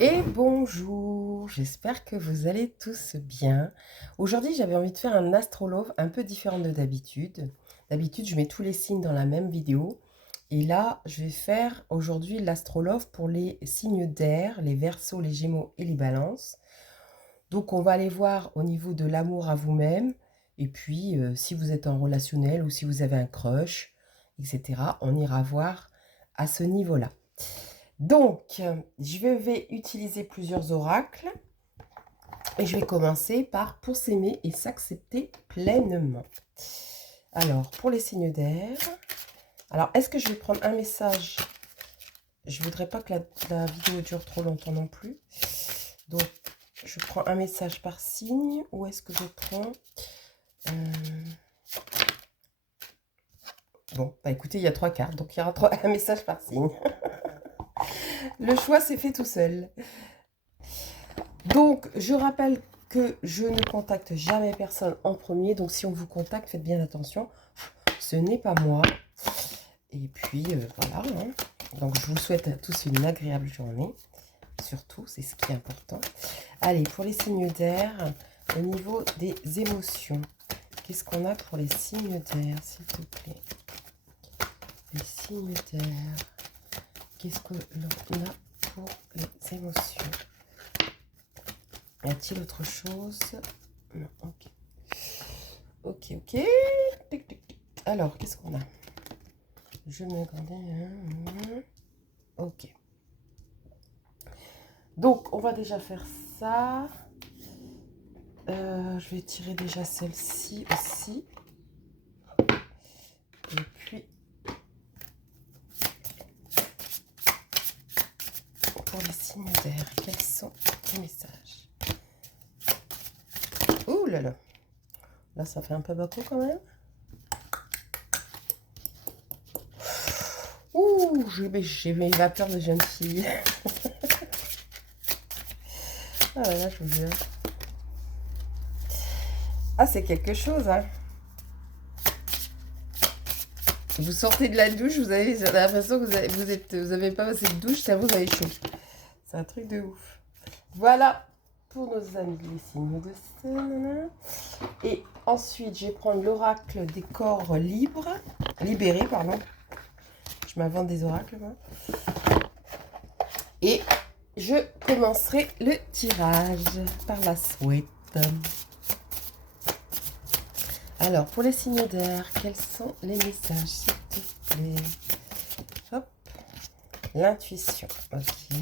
Et bonjour, j'espère que vous allez tous bien. Aujourd'hui, j'avais envie de faire un astrolove un peu différent de d'habitude. D'habitude, je mets tous les signes dans la même vidéo. Et là, je vais faire aujourd'hui l'astrolove pour les signes d'air, les Verseaux, les Gémeaux et les Balances. Donc, on va aller voir au niveau de l'amour à vous-même. Et puis, si vous êtes en relationnel ou si vous avez un crush, etc., on ira voir à ce niveau-là. Donc, je vais utiliser plusieurs oracles et je vais commencer par pour s'aimer et s'accepter pleinement. Alors, pour les signes d'air, alors est-ce que je vais prendre un message? Je ne voudrais pas que la vidéo dure trop longtemps non plus. Donc, je prends un message par signe ou est-ce que je prends... Bon, bah écoutez, il y a 3 cartes, donc il y aura un message par signe. Le choix s'est fait tout seul. Donc, je rappelle que je ne contacte jamais personne en premier. Donc, si on vous contacte, faites bien attention. Ce n'est pas moi. Et puis, voilà. Hein. Donc, je vous souhaite à tous une agréable journée. Surtout, c'est ce qui est important. Allez, pour les signes d'air, au niveau des émotions, qu'est-ce qu'on a pour les signes d'air, s'il te plaît? Les signes d'air, qu'est-ce qu'on a pour les émotions? Y a-t-il autre chose? Non, ok. Ok. Alors, qu'est-ce qu'on a? Je me gardais. Ok. Donc, on va déjà faire ça. Je vais tirer déjà celle-ci aussi. Et puis, pour les signes d'air, quels sont les messages? Ouh là là. Là, ça fait un peu beaucoup quand même. Ouh, j'ai mes vapeurs de jeune fille. Ah là là, je vous jure. Ah, c'est quelque chose, hein. Vous sortez de la douche, vous avez l'impression que vous avez pas passé de douche, ça vous avez chaud. C'est un truc de ouf. Voilà pour nos amis les signes de scène. Et ensuite, je vais prendre l'oracle des corps libérés, pardon. Je m'invente des oracles, moi. Et je commencerai le tirage par la suite. Alors, pour les signes d'air, quels sont les messages, s'il te plaît? Hop. L'intuition. Ok.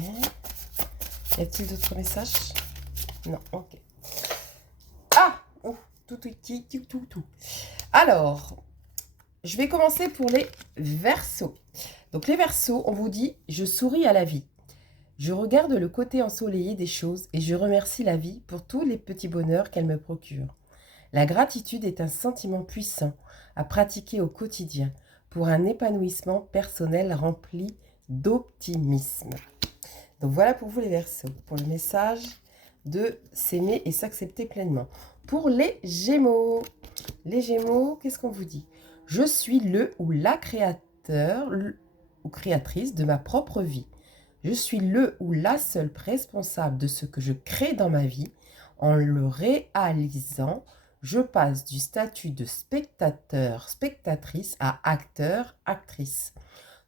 Y a-t-il d'autres messages? Non, ok. Ah! Oh, tout. Alors, je vais commencer pour les Verseaux. Donc, les Verseaux, on vous dit, je souris à la vie. Je regarde le côté ensoleillé des choses et je remercie la vie pour tous les petits bonheurs qu'elle me procure. La gratitude est un sentiment puissant à pratiquer au quotidien pour un épanouissement personnel rempli d'optimisme. Donc voilà pour vous les Verseaux, pour le message de s'aimer et s'accepter pleinement. Pour les Gémeaux, qu'est-ce qu'on vous dit? Je suis le ou la créateur ou créatrice de ma propre vie. Je suis le ou la seule responsable de ce que je crée dans ma vie. En le réalisant, je passe du statut de spectateur, spectatrice à acteur, actrice.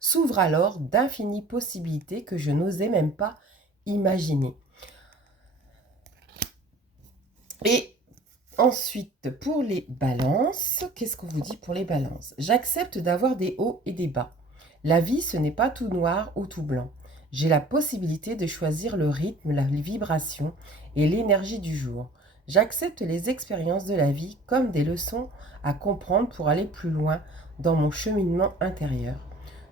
S'ouvrent alors d'infinies possibilités que je n'osais même pas imaginer. Et ensuite, pour les balances, qu'est-ce qu'on vous dit pour les balances? J'accepte d'avoir des hauts et des bas. La vie, ce n'est pas tout noir ou tout blanc. J'ai la possibilité de choisir le rythme, la vibration et l'énergie du jour. J'accepte les expériences de la vie comme des leçons à comprendre pour aller plus loin dans mon cheminement intérieur.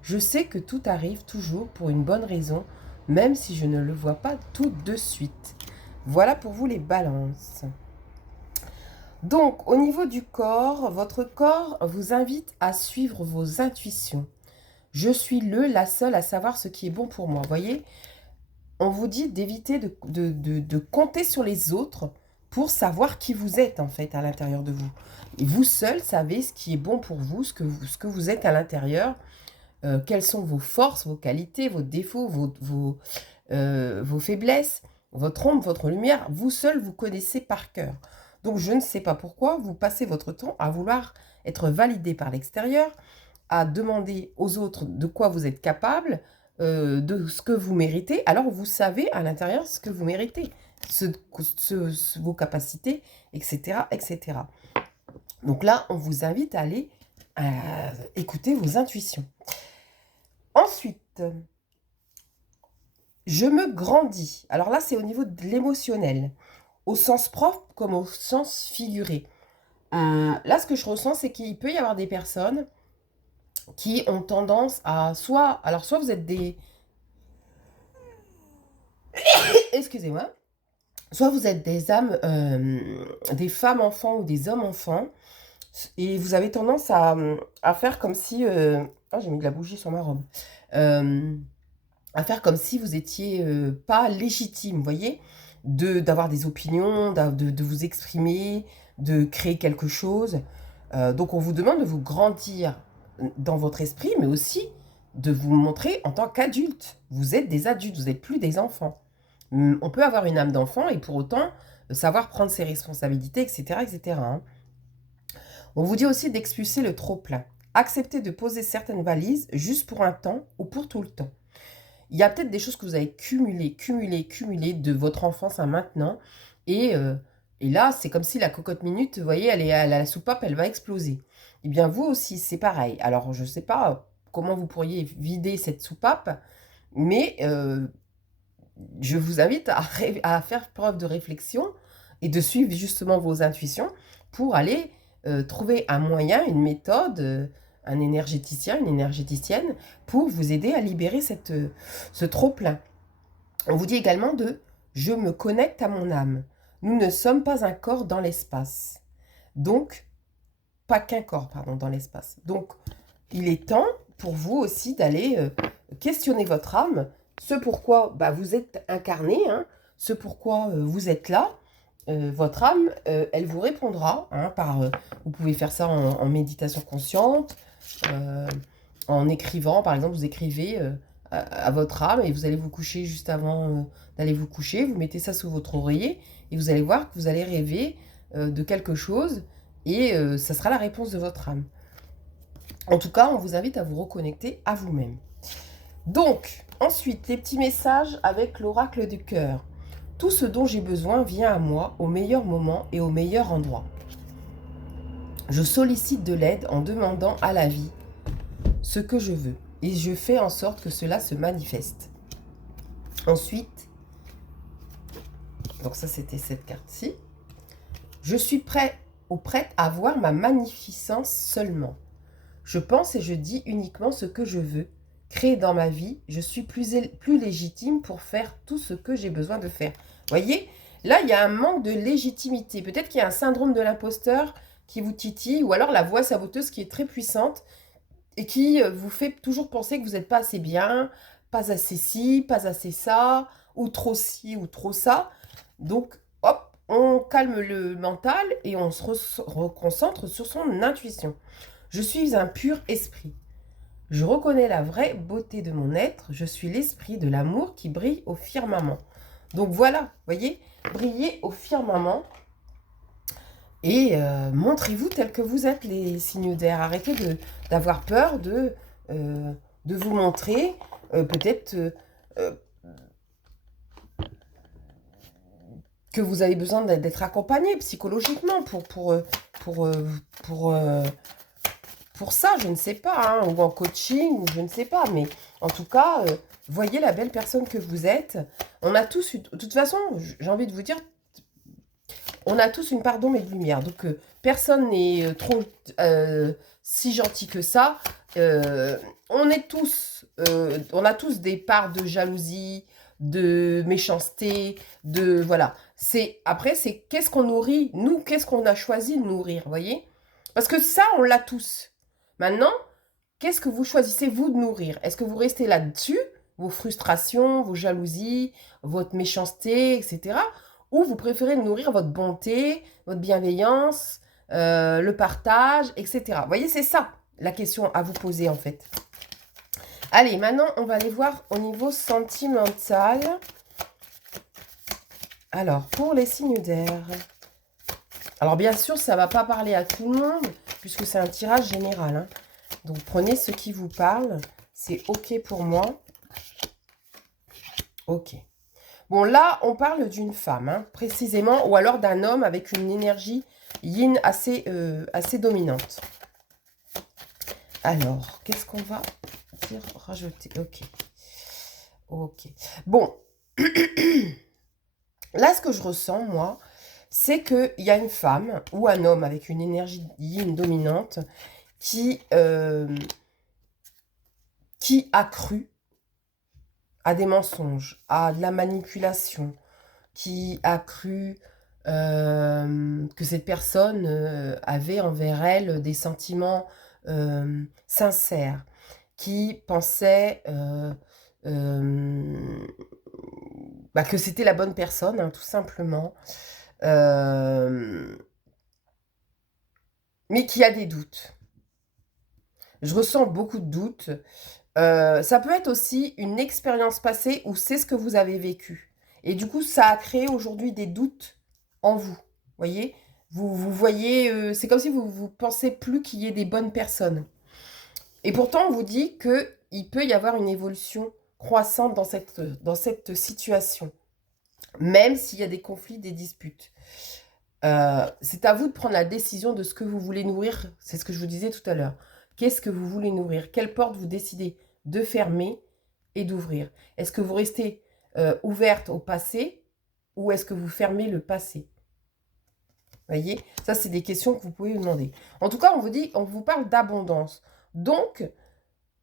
Je sais que tout arrive toujours pour une bonne raison, même si je ne le vois pas tout de suite. Voilà pour vous les balances. Donc, au niveau du corps, votre corps vous invite à suivre vos intuitions. Je suis la seule à savoir ce qui est bon pour moi. Vous voyez, on vous dit d'éviter de compter sur les autres pour savoir qui vous êtes en fait à l'intérieur de vous. Et vous seul savez ce qui est bon pour vous, ce que vous êtes à l'intérieur, quelles sont vos forces, vos qualités, vos défauts, vos faiblesses, votre ombre, votre lumière, vous seul, vous connaissez par cœur. Donc, je ne sais pas pourquoi vous passez votre temps à vouloir être validé par l'extérieur, à demander aux autres de quoi vous êtes capable, de ce que vous méritez, alors vous savez à l'intérieur ce que vous méritez, vos capacités, etc., etc. Donc là, on vous invite à aller écouter vos intuitions. Ensuite, je me grandis. Alors là, c'est au niveau de l'émotionnel, au sens propre comme au sens figuré. Là, ce que je ressens, c'est qu'il peut y avoir des personnes qui ont tendance à soit vous êtes des... Excusez-moi. Soit vous êtes des âmes, des femmes enfants ou des hommes enfants, et vous avez tendance à faire comme si... Ah, j'ai mis de la bougie sur ma robe. À faire comme si vous étiez pas légitime, vous voyez, d'avoir des opinions, de vous exprimer, de créer quelque chose. Donc on vous demande de vous grandir dans votre esprit, mais aussi de vous montrer en tant qu'adulte. Vous êtes des adultes, vous n'êtes plus des enfants. On peut avoir une âme d'enfant et pour autant savoir prendre ses responsabilités, etc. etc. hein. On vous dit aussi d'expulser le trop-plein. Accepter de poser certaines valises juste pour un temps ou pour tout le temps. Il y a peut-être des choses que vous avez cumulées de votre enfance à maintenant. Et là, c'est comme si la cocotte minute, vous voyez, elle est à la soupape, elle va exploser. Eh bien, vous aussi, c'est pareil. Alors, je ne sais pas comment vous pourriez vider cette soupape, mais je vous invite à faire preuve de réflexion et de suivre justement vos intuitions pour aller trouver un moyen, une méthode, un énergéticien, une énergéticienne, pour vous aider à libérer ce trop-plein. On vous dit également de « je me connecte à mon âme ». Nous ne sommes pas un corps dans l'espace. Donc, pas qu'un corps, pardon, dans l'espace. Donc, il est temps pour vous aussi d'aller questionner votre âme, ce pourquoi vous êtes incarné, hein, ce pourquoi vous êtes là. Votre âme, elle vous répondra. Hein, vous pouvez faire ça en méditation consciente, en écrivant. Par exemple, vous écrivez à votre âme et vous allez vous coucher juste avant d'aller vous coucher. Vous mettez ça sous votre oreiller et vous allez voir que vous allez rêver de quelque chose et ça sera la réponse de votre âme. En tout cas, on vous invite à vous reconnecter à vous-même. Donc, ensuite, les petits messages avec l'oracle du cœur. Tout ce dont j'ai besoin vient à moi au meilleur moment et au meilleur endroit. Je sollicite de l'aide en demandant à la vie ce que je veux et je fais en sorte que cela se manifeste. Ensuite, donc ça c'était cette carte-ci. Je suis prêt ou prête à voir ma magnificence seulement. Je pense et je dis uniquement ce que je veux. Créer dans ma vie, je suis plus légitime pour faire tout ce que j'ai besoin de faire. Voyez, là, il y a un manque de légitimité. Peut-être qu'il y a un syndrome de l'imposteur qui vous titille, ou alors la voix saboteuse qui est très puissante et qui vous fait toujours penser que vous n'êtes pas assez bien, pas assez ci, pas assez ça, ou trop ci, ou trop ça. Donc, hop, on calme le mental et on se reconcentre sur son intuition. Je suis un pur esprit. Je reconnais la vraie beauté de mon être. Je suis l'esprit de l'amour qui brille au firmament. Donc voilà, voyez, brillez au firmament et montrez-vous tel que vous êtes, les signes d'air. Arrêtez d'avoir peur de vous montrer. Peut-être que vous avez besoin d'être accompagné psychologiquement pour ça, je ne sais pas, hein, ou en coaching, ou je ne sais pas, mais en tout cas, voyez la belle personne que vous êtes. On a tous, de toute façon, j'ai envie de vous dire, on a tous une part d'ombre et de lumière. Donc, personne n'est trop si gentil que ça. On a tous des parts de jalousie, de méchanceté, voilà. Après, c'est qu'est-ce qu'on nourrit, nous, qu'est-ce qu'on a choisi de nourrir, vous voyez? Parce que ça, on l'a tous. Maintenant, qu'est-ce que vous choisissez, vous, de nourrir? Est-ce que vous restez là-dessus, vos frustrations, vos jalousies, votre méchanceté, etc. Ou vous préférez nourrir votre bonté, votre bienveillance, le partage, etc. Vous voyez, c'est ça la question à vous poser, en fait. Allez, maintenant, on va aller voir au niveau sentimental. Alors, pour les signes d'air. Alors, bien sûr, ça ne va pas parler à tout le monde, puisque c'est un tirage général. Hein. Donc, prenez ce qui vous parle. C'est OK pour moi. OK. Bon, là, on parle d'une femme, hein, précisément, ou alors d'un homme avec une énergie yin assez dominante. Alors, qu'est-ce qu'on va dire? Rajouter. OK. OK. Bon. Là, ce que je ressens, moi, c'est qu'il y a une femme ou un homme avec une énergie yin dominante qui a cru à des mensonges, à de la manipulation, qui a cru que cette personne avait envers elle des sentiments sincères, qui pensait que c'était la bonne personne, hein, tout simplement, mais qui a des doutes. Je ressens beaucoup de doutes. Ça peut être aussi une expérience passée où c'est ce que vous avez vécu. Et du coup, ça a créé aujourd'hui des doutes en vous. Voyez, vous voyez, c'est comme si vous pensez plus qu'il y ait des bonnes personnes. Et pourtant, on vous dit qu'il peut y avoir une évolution croissante dans cette situation. Même s'il y a des conflits, des disputes. C'est à vous de prendre la décision de ce que vous voulez nourrir. C'est ce que je vous disais tout à l'heure. Qu'est-ce que vous voulez nourrir? Quelle porte vous décidez de fermer et d'ouvrir? Est-ce que vous restez ouverte au passé ou est-ce que vous fermez le passé? Voyez, ça, c'est des questions que vous pouvez vous demander. En tout cas, on vous parle d'abondance. Donc,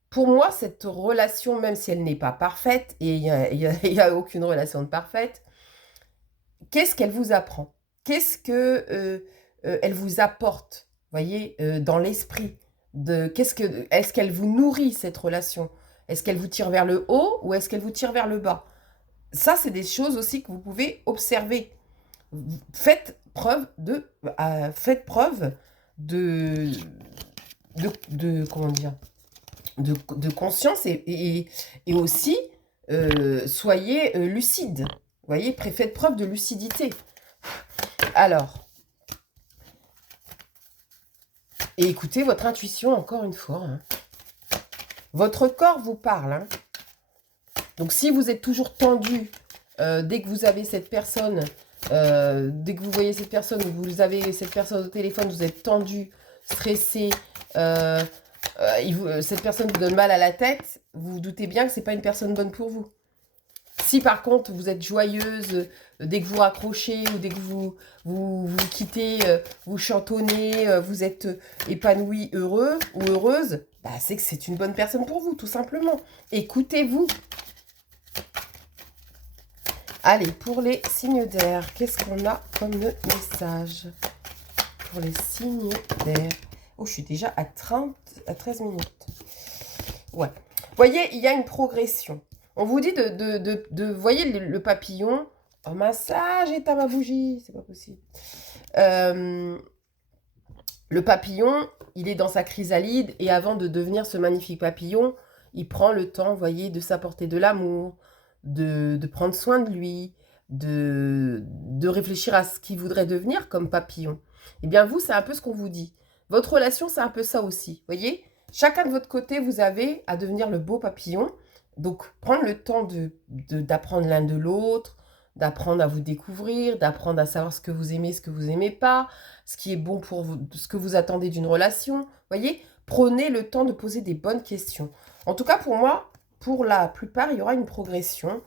pour moi, cette relation, même si elle n'est pas parfaite, et il n'y a aucune relation de parfaite, qu'est-ce qu'elle vous apprend? Qu'est-ce que elle vous apporte, voyez, dans l'esprit? Est-ce qu'elle vous nourrit, cette relation? Est-ce qu'elle vous tire vers le haut ou est-ce qu'elle vous tire vers le bas? Ça, c'est des choses aussi que vous pouvez observer. Faites preuve comment dire, de conscience et aussi soyez lucide. Vous voyez, faites preuve de lucidité. Alors, et écoutez votre intuition encore une fois. Hein. Votre corps vous parle. Hein. Donc, si vous êtes toujours tendu, dès que vous avez cette personne, dès que vous voyez cette personne, ou vous avez cette personne au téléphone, vous êtes tendu, stressé, cette personne vous donne mal à la tête, vous vous doutez bien que ce n'est pas une personne bonne pour vous. Si par contre vous êtes joyeuse, dès que vous raccrochez ou dès que vous quittez, vous chantonnez, vous êtes épanoui, heureux ou heureuse, bah, c'est que c'est une bonne personne pour vous, tout simplement. Écoutez-vous. Allez, pour les signes d'air, qu'est-ce qu'on a comme message? Pour les signes d'air. Oh, je suis déjà à 13 minutes. Ouais. Vous voyez, il y a une progression. On vous dit voyez le papillon. Oh, massage et à ma bougie. C'est pas possible. Le papillon, il est dans sa chrysalide. Et avant de devenir ce magnifique papillon, il prend le temps, voyez, de s'apporter de l'amour, de prendre soin de lui, de réfléchir à ce qu'il voudrait devenir comme papillon. Eh bien, vous, c'est un peu ce qu'on vous dit. Votre relation, c'est un peu ça aussi. Voyez, chacun de votre côté, vous avez à devenir le beau papillon. Donc, prendre le temps d'apprendre l'un de l'autre, d'apprendre à vous découvrir, d'apprendre à savoir ce que vous aimez, ce que vous n'aimez pas, ce qui est bon pour vous, ce que vous attendez d'une relation. Voyez, prenez le temps de poser des bonnes questions. En tout cas, pour moi, pour la plupart, il y aura une progression.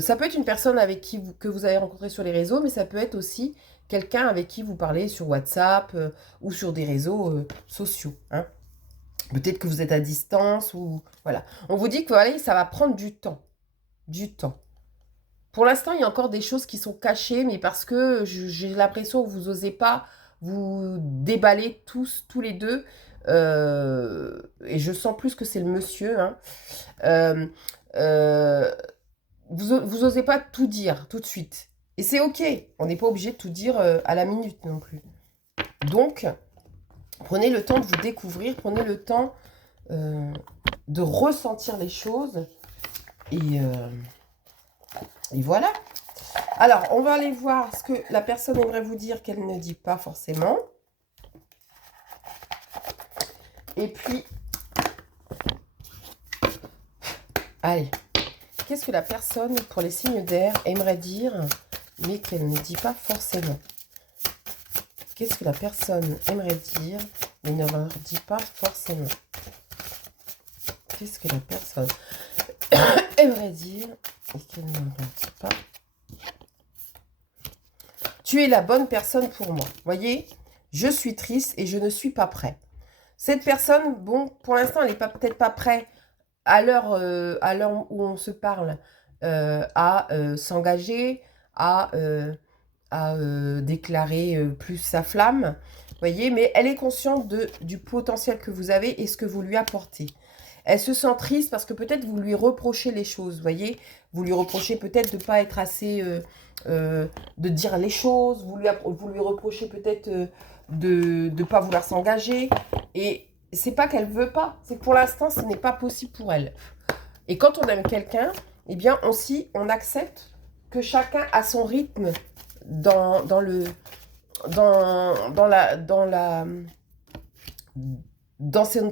Ça peut être une personne avec que vous avez rencontré sur les réseaux, mais ça peut être aussi quelqu'un avec qui vous parlez sur WhatsApp ou sur des réseaux sociaux. Hein. Peut-être que vous êtes à distance ou... Voilà. On vous dit que voilà, ça va prendre du temps. Du temps. Pour l'instant, il y a encore des choses qui sont cachées, mais parce que j'ai l'impression que vous n'osez pas vous déballer tous les deux. Et je sens plus que c'est le monsieur. Hein. Vous osez pas tout dire tout de suite. Et c'est OK. On n'est pas obligé de tout dire à la minute non plus. Donc, prenez le temps de vous découvrir. Prenez le temps de ressentir les choses. Et voilà. Alors, on va aller voir ce que la personne aimerait vous dire qu'elle ne dit pas forcément. Et puis, allez, qu'est-ce que la personne, pour les signes d'air, aimerait dire, mais qu'elle ne dit pas forcément? Qu'est-ce que la personne aimerait dire, mais ne leur dit pas forcément? Qu'est-ce que la personne aimerait dire, et qu'elle ne leur dit pas? Tu es la bonne personne pour moi. Voyez, je suis triste et je ne suis pas prêt. Cette personne, bon, pour l'instant, elle n'est peut-être pas prête à l'heure où on se parle à s'engager, à déclarer plus sa flamme. Voyez, mais elle est consciente du potentiel que vous avez et ce que vous lui apportez. Elle se sent triste parce que peut-être vous lui reprochez les choses, voyez. Vous lui reprochez peut-être de ne pas être assez... de dire les choses. Vous lui reprochez peut-être de ne pas vouloir s'engager. Et c'est pas qu'elle veut pas. C'est que pour l'instant, ce n'est pas possible pour elle. Et quand on aime quelqu'un, eh bien, on accepte que chacun a son rythme dans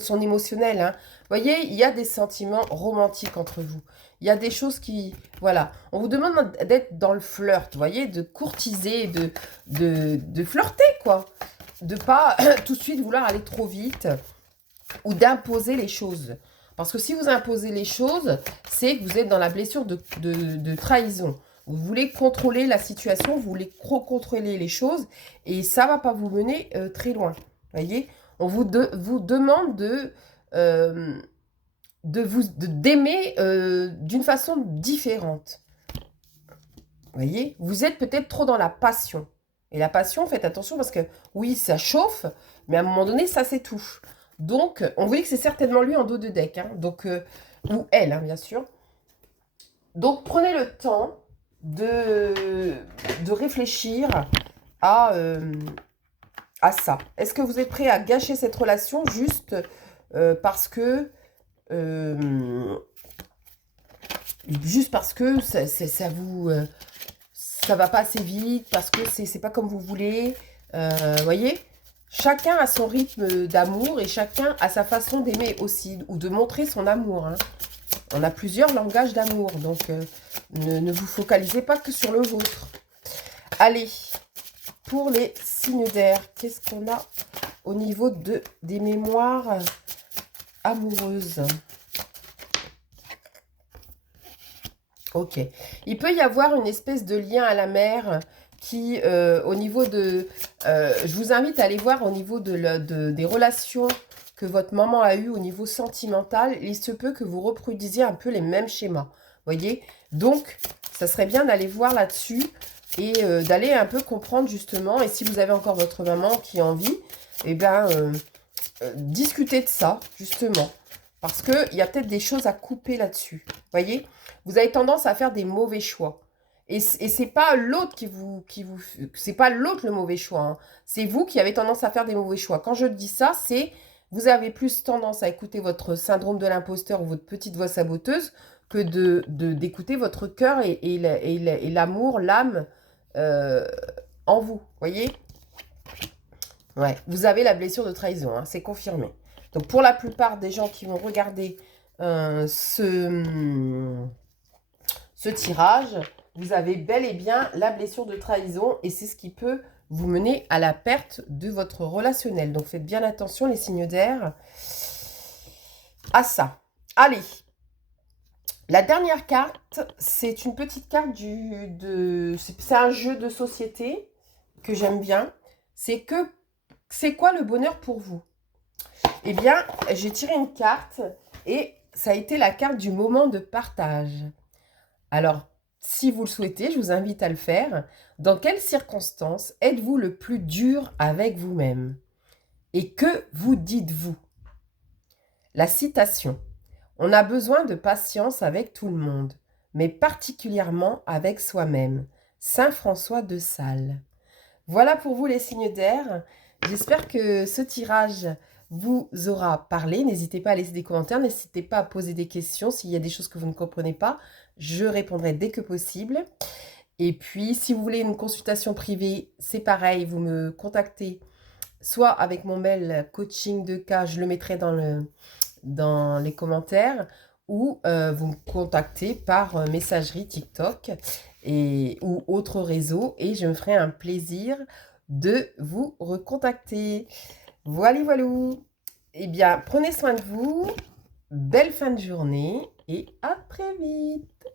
son émotionnel. Hein. Vous voyez, il y a des sentiments romantiques entre vous. Il y a des choses qui... Voilà. On vous demande d'être dans le flirt, vous voyez, de courtiser, de flirter, quoi. De pas tout de suite vouloir aller trop vite ou d'imposer les choses. Parce que si vous imposez les choses, c'est que vous êtes dans la blessure de trahison. Vous voulez contrôler la situation, vous voulez contrôler les choses et ça ne va pas vous mener très loin. Voyez, on vous demande d'aimer d'une façon différente. Voyez, vous êtes peut-être trop dans la passion. Et la passion, faites attention parce que oui, ça chauffe, mais à un moment donné, ça s'étouffe. Donc, on voit que c'est certainement lui en dos de deck. Hein, donc, ou elle, hein, bien sûr. Donc, prenez le temps de réfléchir à ça. Est-ce que vous êtes prêt à gâcher cette relation juste parce que ça vous ça va pas assez vite, parce que c'est pas comme vous voulez, voyez, chacun a son rythme d'amour et chacun a sa façon d'aimer aussi ou de montrer son amour. Hein. On a plusieurs langages d'amour, donc ne vous focalisez pas que sur le vôtre. Allez, pour les signes d'air, qu'est-ce qu'on a au niveau des mémoires amoureuses? Ok. Il peut y avoir une espèce de lien à la mer qui, au niveau de... je vous invite à aller voir au niveau des relations que votre maman a eues au niveau sentimental. Il se peut que vous reproduisiez un peu les mêmes schémas. Voyez? Donc, ça serait bien d'aller voir là-dessus et d'aller un peu comprendre justement. Et si vous avez encore votre maman qui en vit, eh bien, discutez de ça, justement. Parce qu'il y a peut-être des choses à couper là-dessus. Voyez? Vous avez tendance à faire des mauvais choix. Et c'est pas l'autre c'est pas l'autre le mauvais choix. Hein. C'est vous qui avez tendance à faire des mauvais choix. Quand je dis ça, c'est vous avez plus tendance à écouter votre syndrome de l'imposteur ou votre petite voix saboteuse que d'écouter votre cœur et l'amour, l'âme en vous. Voyez? Ouais, vous avez la blessure de trahison, hein, c'est confirmé. Donc, pour la plupart des gens qui vont regarder ce tirage, vous avez bel et bien la blessure de trahison et c'est ce qui peut vous mener à la perte de votre relationnel. Donc, faites bien attention, les signes d'air, à ça. Allez, la dernière carte, c'est une petite carte c'est un jeu de société que j'aime bien. C'est quoi le bonheur pour vous? Eh bien, j'ai tiré une carte et ça a été la carte du moment de partage. Alors, si vous le souhaitez, je vous invite à le faire. Dans quelles circonstances êtes-vous le plus dur avec vous-même? Et que vous dites-vous? La citation. On a besoin de patience avec tout le monde, mais particulièrement avec soi-même. Saint François de Sales. Voilà pour vous les signes d'air. J'espère que ce tirage vous aura parlé. N'hésitez pas à laisser des commentaires, n'hésitez pas à poser des questions. S'il y a des choses que vous ne comprenez pas, je répondrai dès que possible. Et puis, si vous voulez une consultation privée, c'est pareil, vous me contactez soit avec mon mail coaching de cas, je le mettrai dans les commentaires, ou vous me contactez par messagerie TikTok ou autre réseau, et je me ferai un plaisir de vous recontacter. Voilà, voilà. Eh bien, prenez soin de vous, belle fin de journée et à très vite.